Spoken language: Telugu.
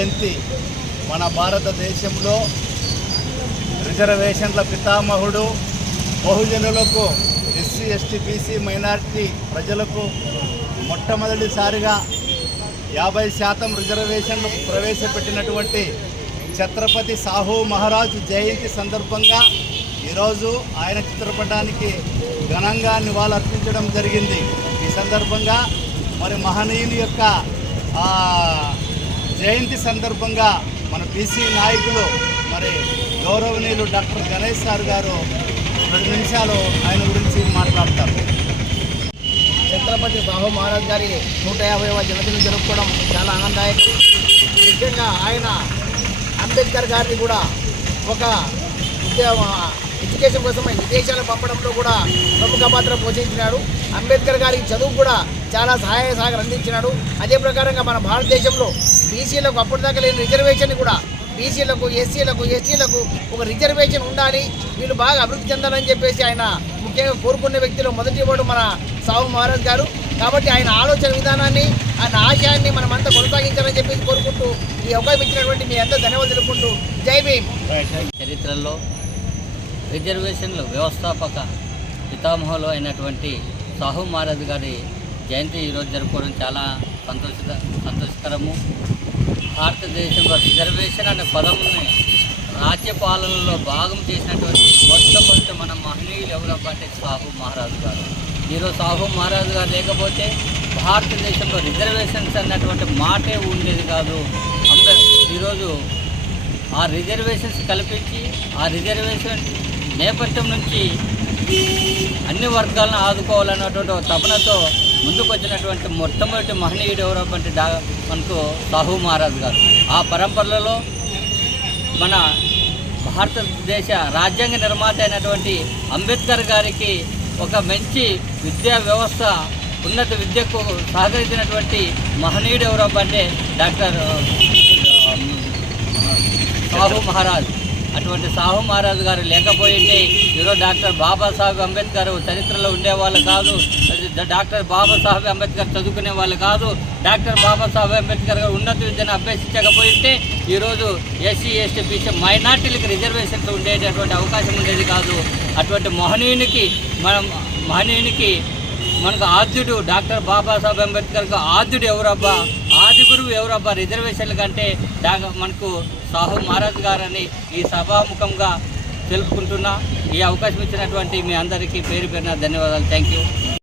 జయంతి మన భారతదేశంలో రిజర్వేషన్ల పితామహుడు, బహుజనులకు, ఎస్సీ ఎస్టీ బీసీ మైనారిటీ ప్రజలకు మొట్టమొదటిసారిగా 50% రిజర్వేషన్లు ప్రవేశపెట్టినటువంటి ఛత్రపతి సాహు మహారాజ్ జయంతి సందర్భంగా ఈరోజు ఆయన చిత్రపటానికి ఘనంగా నివాళులర్పించడం జరిగింది. ఈ సందర్భంగా మరి మహనీయుని యొక్క జయంతి సందర్భంగా మన బీసీ నాయకులు మరి గౌరవనీయులు డాక్టర్ గణేష్ సార్ గారు 2 నిమిషాలు ఆయన గురించి మాట్లాడతారు. ఛత్రపతి సాహు మహారాజ్ గారి 150వ జన్మదినం జరుపుకోవడం చాలా ఆనందదాయకం. ముఖ్యంగా ఆయన అంబేద్కర్ గారిని కూడా ఒక ఎడ్యుకేషన్ కోసమై విదేశాలకు పంపడంలో కూడా ప్రముఖ పాత్ర పోషించినాడు. అంబేద్కర్ గారికి చదువు కూడా చాలా సహాయ సహకారం అందించినాడు. అదే ప్రకారంగా మన భారతదేశంలో బీసీలకు అప్పటిదాకా లేని రిజర్వేషన్ కూడా బీసీలకు, ఎస్సీలకు, ఎస్టీలకు ఒక రిజర్వేషన్ ఉండాలి, వీళ్ళు బాగా అభివృద్ధి చెందాలని చెప్పేసి ఆయన ముఖ్యంగా కోరుకునే వ్యక్తిలో మొదటి వాడు మన సాహు మహారాజ్ గారు. కాబట్టి ఆయన ఆలోచన విధానాన్ని, ఆయన ఆశయాన్ని మనమంతా కొనసాగించాలని చెప్పేసి కోరుకుంటూ ఈ అవకాశం ఇచ్చినటువంటి మీ అందరూ ధన్యవాదాలు తెలుపుకుంటూ జై భీమ్. చరిత్రలో రిజర్వేషన్లు వ్యవస్థాపక పితామహులు అయినటువంటి సాహు మహారాజ్ గారి జయంతి ఈరోజు జరుపుకోవడం చాలా సంతోషకరము. భారతదేశంలో రిజర్వేషన్ అనే పదముని రాజ్య పాలనలో భాగం చేసినటువంటి మొట్టమొదటి మన మహనీయులు ఎవరంటే సాహు మహారాజు గారు. ఈరోజు సాహు మహారాజు గారు లేకపోతే భారతదేశంలో రిజర్వేషన్స్ అన్నటువంటి మాటే ఉండేది కాదు. ఈరోజు ఆ రిజర్వేషన్స్ కల్పించి ఆ రిజర్వేషన్ నేపథ్యం నుంచి అన్ని వర్గాలను ఆదుకోవాలన్నటువంటి తపనతో ముందుకు వచ్చినటువంటి మొట్టమొదటి మహనీయుడు ఎవరంటే మనకు సాహు మహారాజ్ గారు. ఆ పరంపరలలో మన భారతదేశ రాజ్యాంగ నిర్మాత అయినటువంటి అంబేద్కర్ గారికి ఒక మంచి విద్యా వ్యవస్థ, ఉన్నత విద్యకు సహకరించినటువంటి మహనీయుడు ఎవరంటే డాక్టర్ సాహు మహారాజ్. అటువంటి సాహు మహారాజ్ గారు లేకపోయింటే ఈరోజు డాక్టర్ బాబాసాహెబ్ అంబేద్కర్ చరిత్రలో ఉండేవాళ్ళు కాదు, డాక్టర్ బాబాసాహెబ్ అంబేద్కర్ చదువుకునే వాళ్ళు కాదు, డాక్టర్ బాబాసాహెబ్ అంబేద్కర్ గారు ఉన్నత విద్యను అభ్యసించకపోయింటే ఈరోజు ఎస్సీ ఎస్టీ బీసీ మైనార్టీలకు రిజర్వేషన్లు ఉండేటటువంటి అవకాశం ఉండేది కాదు. అటువంటి మహనీయునికి మనకు ఆద్యుడు డాక్టర్ బాబాసాహెబ్ అంబేద్కర్కు ఆద్యుడు ఎవరబ్బా, ఆది గురువు ఎవరబ్బా రిజర్వేషన్ల కంటే మనకు సాహు మహారాజ్ గారని ఈ సభాముఖంగా తెలుపుకుంటున్నా. ఈ అవకాశం ఇచ్చినటువంటి మీ అందరికీ పేరు పేరున ధన్యవాదాలు. Thank you.